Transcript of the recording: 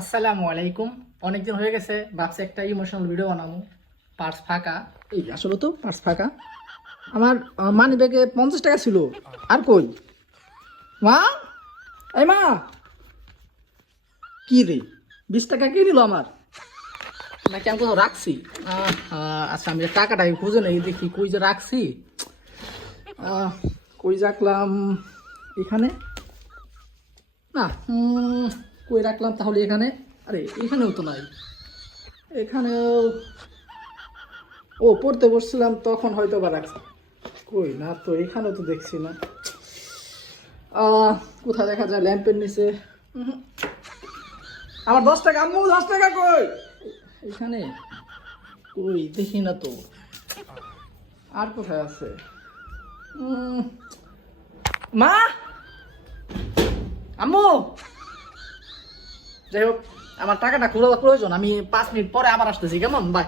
আসসালামু আলাইকুম। অনেকদিন হয়ে গেছে, ভাবছি একটা ইমোশনাল ভিডিও বানাবো। পার্স ফাঁকা। এই আসলে তো পার্স ফাঁকা। আমার মানি ব্যাগে পঞ্চাশ টাকা ছিল। আর কই? মা? এই মা! কি রে? বিশ টাকা কি নিল আমার? নাকি আমি কোথাও রাখছি? আচ্ছা আমি টাকাটা খুঁজে নেই, দেখি কই যে রাখছি। কই রাখলাম? এখানে? না কই রাখলাম তাহলে এখানে? আরে, এখানেও তো নাই। এখানেও ও, পড়তে বসছিলাম, তখন হয়তো বা রাখছি। কই, না তো, এখানেও তো দেখছি না। কোথায় দেখা যায়? ল্যাম্পের নিচে। আমার দশ টাকা, আম্মু, দশ টাকা কই? এখানে? কই, দেখি না তো। আর কোথায় আছে? মা? আম্মু! যাই হোক আমার টাকাটা খোলা প্রয়োজন আমি পাঁচ মিনিট পরে আবার আসতেছি কেমন? বাই